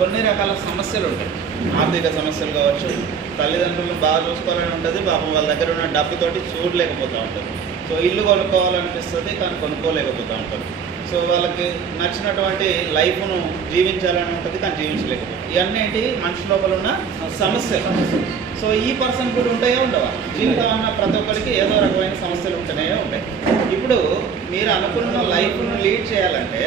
కొన్ని రకాల సమస్యలు ఉంటాయి. ఆర్థిక సమస్యలు కావచ్చు, తల్లిదండ్రులను బాగా చూసుకోవాలని ఉంటుంది, పాపం వాళ్ళ దగ్గర ఉన్న డబ్బుతోటి చూడలేకపోతూ ఉంటారు. సో ఇల్లు కొనుక్కోవాలనిపిస్తుంది కానీ కొనుక్కోలేకపోతూ ఉంటారు. సో వాళ్ళకి నచ్చినటువంటి లైఫ్ను జీవించాలని ఉంటుంది కానీ జీవించలేకపోతుంది. ఇవన్నీ ఏంటి మనిషి లోపల ఉన్న సమస్యలు. సో ఈ పర్సన్ కూడా ఉంటాయో ఉండవా? జీవితం అన్న ప్రతి ఒక్కరికి ఏదో రకమైన సమస్యలు ఉంటూనే ఉంటాయి. ఇప్పుడు మీరు అనుకున్న లైఫ్ను లీడ్ చేయాలంటే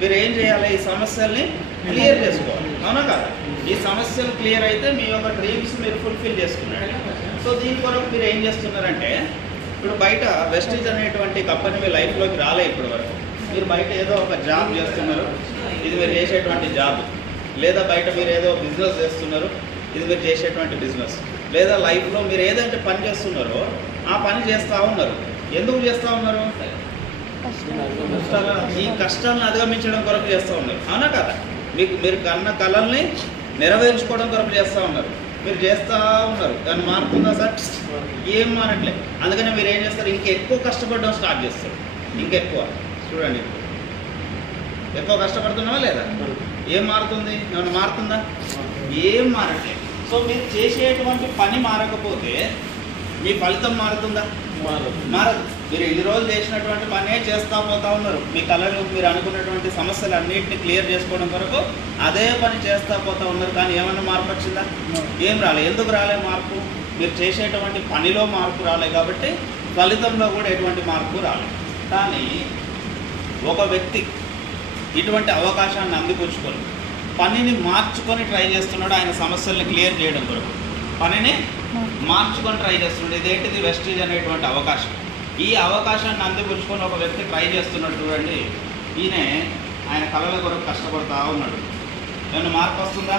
మీరు ఏం చేయాలి? ఈ సమస్యల్ని క్లియర్ చేసుకోవాలి, అవునా కదా? ఈ సమస్యలు క్లియర్ అయితే మీ యొక్క డ్రీమ్స్ మీరు ఫుల్ఫిల్ చేసుకున్నారు. సో దీని కొరకు మీరు ఏం చేస్తున్నారంటే, ఇప్పుడు బయట వెస్టీజ్ అనేటువంటి కంపెనీ మీ లైఫ్లోకి రాలే ఇప్పటి వరకు. మీరు బయట ఏదో ఒక జాబ్ చేస్తున్నారు, ఇది మీరు చేసేటువంటి జాబ్. లేదా బయట మీరు ఏదో బిజినెస్ చేస్తున్నారు, ఇది మీరు చేసేటువంటి బిజినెస్. లేదా లైఫ్లో మీరు ఏదైతే పని చేస్తున్నారో ఆ పని చేస్తూ ఉన్నారు. ఎందుకు చేస్తూ ఉన్నారు? ఈ కష్టాలను అధిగమించడం కొరకు చేస్తూ ఉన్నారు, అవునా కదా? మీరు కన్న కళల్ని నెరవేర్చుకోవడం కొరకు చేస్తూ ఉన్నారు. మీరు చేస్తూ ఉన్నారు కానీ మారుతుందా సార్? ఏం మారట్లేదు. అందుకనే మీరు ఏం చేస్తారు? ఇంకెక్కువ కష్టపడడం స్టార్ట్ చేస్తారు. ఇంకెక్కువ చూడండి, ఎక్కువ కష్టపడుతున్నావా లేదా? ఏం మారుతుంది? ఏమైనా మారుతుందా? ఏం మారట్లేదు. సో మీరు చేసేటువంటి పని మారకపోతే మీ ఫలితం మారుతుందా? మారదు. మీరు ఇన్ని రోజులు చేసినటువంటి పనే చేస్తూ పోతూ ఉన్నారు. మీ కళలు, మీరు అనుకున్నటువంటి సమస్యలు అన్నింటినీ క్లియర్ చేసుకోవడం కొరకు అదే పని చేస్తూ పోతూ ఉన్నారు. కానీ ఏమన్నా మార్పు వచ్చిందా? ఏం రాలే. ఎందుకు రాలే మార్పు? మీరు చేసేటువంటి పనిలో మార్పు రాలే కాబట్టి ఫలితంలో కూడా ఎటువంటి మార్పు రాలేదు. కానీ ఒక వ్యక్తి ఇటువంటి అవకాశాన్ని అందిపుచ్చుకొని పనిని మార్చుకొని ట్రై చేస్తున్నాడు. ఆయన సమస్యల్ని క్లియర్ చేయడం కొరకు పనిని మార్చుకొని ట్రై చేస్తున్నాడు. ఇదేంటిది? వెస్టీజ్ అనేటువంటి అవకాశం. ఈ అవకాశాన్ని అందిపుచ్చుకొని ఒక వ్యక్తి ట్రై చేస్తున్నాడు. చూడండి, ఆయన కళల కొరకు కష్టపడుతూ ఉన్నాడు. ఏమైనా మార్పు వస్తుందా?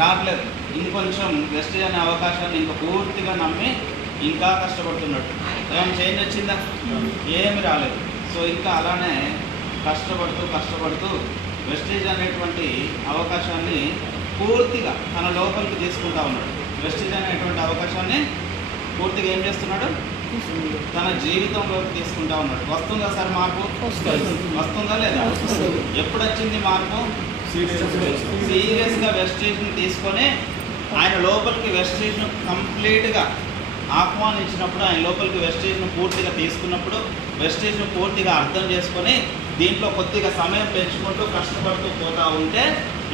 రావట్లేదు. ఇంకొంచెం వెస్టీజ్ అనే అవకాశాన్ని ఇంకా పూర్తిగా నమ్మి ఇంకా కష్టపడుతున్నాడు. ఏమైనా చేంజ్ వచ్చిందా? ఏమి రాలేదు. సో ఇంకా అలానే కష్టపడుతూ వెస్టీజ్ అనేటువంటి అవకాశాన్ని పూర్తిగా తన లోపలికి తీసుకుంటా ఉన్నాడు. వెస్టీజ్ అనేటువంటి అవకాశాన్ని పూర్తిగా ఏం చేస్తున్నాడు? తన జీవితంలోకి తీసుకుంటా ఉన్నాడు. వస్తుందా సార్ మార్పు? వస్తుందా లేదా? ఎప్పుడు వచ్చింది మార్పు? సీరియస్గా వెస్టీజ్ని తీసుకొని ఆయన లోపలికి వెస్టీజ్ను కంప్లీట్గా ఆహ్వానించినప్పుడు, ఆయన లోపలికి వెస్టీజ్ను పూర్తిగా తీసుకున్నప్పుడు, వెస్టీజ్ను పూర్తిగా అర్థం చేసుకొని దీంట్లో కొద్దిగా సమయం పెంచుకుంటూ కష్టపడుతూ పోతూ ఉంటే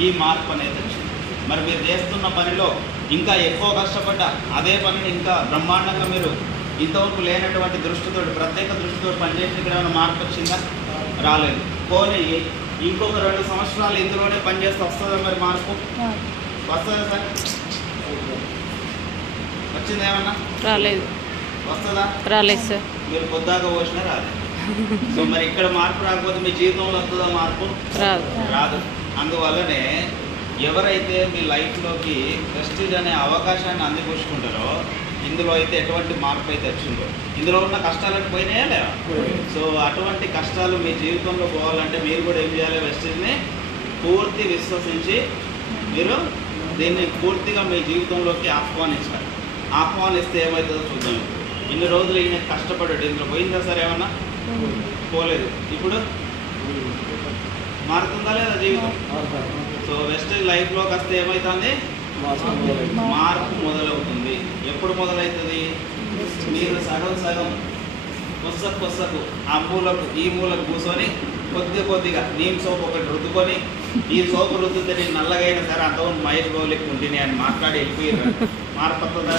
ఈ మార్పు అనేది వచ్చింది. మరి మీరు చేస్తున్న పనిలో ఇంకా ఎక్కువ కష్టపడ్డ అదే పనిని ఇంకా బ్రహ్మాండంగా మీరు ఇంతవరకు లేనటువంటి దృష్టితో, ప్రత్యేక దృష్టితో పనిచేసిన ఏమైనా మార్పు వచ్చిందా? రాలేదు. పోనీ ఇంకొక 2 సంవత్సరాలు ఇందులోనే పనిచేస్తే వస్తుందా మరి మార్పు? వస్తుందా సార్? వచ్చింది ఏమన్నా? రాలేదు. వస్తుందా? రాలేదు సార్. మీరు పొద్దాగా పోసినా రాలేదు. సో మరి ఇక్కడ మార్పు రాకపోతే మీ జీవితంలో వస్తుందా మార్పు? రాదు. అందువల్లనే ఎవరైతే మీ లైఫ్లోకి వెస్టీజ్ అనే అవకాశాన్ని అందిపుచ్చుకుంటారో ఇందులో అయితే ఎటువంటి మార్పు అయితే వచ్చిందో, ఇందులో ఉన్న కష్టాలకు పోయినాయా లేవా? సో అటువంటి కష్టాలు మీ జీవితంలో పోవాలంటే మీరు కూడా ఏం చేయాలి? వెస్టీజ్ని పూర్తి విశ్వసించి మీరు దీన్ని పూర్తిగా మీ జీవితంలోకి ఆహ్వానించాలి. ఆహ్వానిస్తే ఏమవుతుందో చూద్దాం. ఇన్ని రోజులు ఈయన కష్టపడ్డాడు, ఇందులో పోయిందా సార్? ఏమన్నా పోలేదు. ఇప్పుడు మారుతుందా లేదా జీవితం? సో వెస్టీజ్ లైఫ్లోకి వస్తే ఏమవుతుంది? మార్పు మొదలవుతుంది. ఎప్పుడు మొదలవుతుంది? మీరు సగం కొసకు ఆ మూలకు ఈ మూలకు కూర్చొని కొద్దిగా నీమ్ సోపు ఒకటి రుద్దుకొని, ఈ సోపు రుద్దుతే నేను నల్లగైనా సరే అంతవరకు మహేష్ గౌలికి ఉంటుంది అని మాట్లాడి వెళ్ళిపోయారు. మార్పు వస్తుందా?